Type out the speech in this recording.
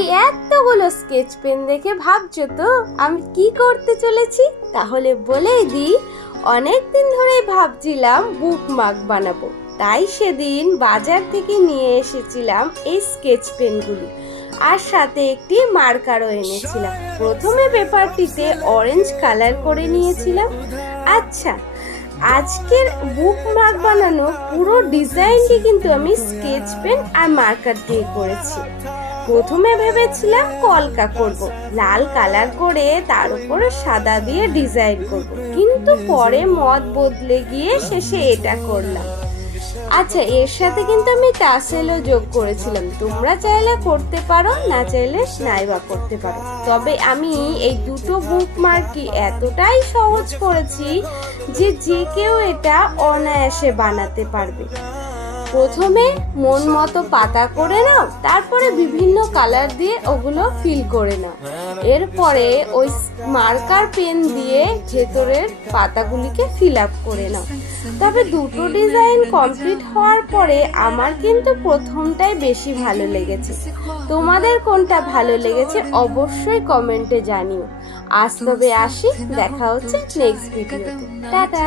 এই এতগুলো sketch pen দেখে ভাবছো তো আমি কি করতে চলেছি? তাহলে বলেই দিই, অনেক দিন ধরেই ভাবছিলাম বুকমার্ক বানাবো। তাই সেদিন বাজার থেকে নিয়ে এসেছিলাম এই স্কেচ পেনগুলি, আর সাথে একটি মার্কারও এনেছিলাম। প্রথমে পেপারটিতে অরেঞ্জ কালার করে নিয়েছিলাম। আচ্ছা, আজকের বুকমার্ক বানানো পুরো ডিজাইনটি কিন্তু আমি স্কেচ পেন আর মার্কার দিয়ে করেছি। প্রথমে ভেবেছিলাম কলকা করব, লাল কালার করে তার উপর সাদা দিয়ে ডিজাইন করব, কিন্তু পরে মত বদলে গিয়ে শেষে এটা করলাম। আচ্ছা, এর সাথে কিন্তু আমি টাসেলও যোগ করেছিলাম। তোমরা চাইলে করতে পারো, না চাইলে নাইবা করতে পারো। তবে আমি এই দুটো বুকমার্কই এতটাই সহজ করেছি যে যে কেউ এটা অনায়াসে বানাতে পারবে। প্রথমে মন মতো পাতা করে নাও, তারপরে বিভিন্ন কালার দিয়ে ওগুলো ফিল করে নাও। এরপরে ওই মার্কার পেন দিয়ে ভেতরের পাতাগুলিকে ফিল আপ করে নাও। তবে দুটো ডিজাইন কমপ্লিট হওয়ার পরে আমার কিন্তু প্রথমটাই বেশি ভালো লেগেছে। তোমাদের কোনটা ভালো লেগেছে অবশ্যই কমেন্টে জানিও। আজ তবে আসি, দেখা হচ্ছে নেক্সট ভিডিওতে। টাটা।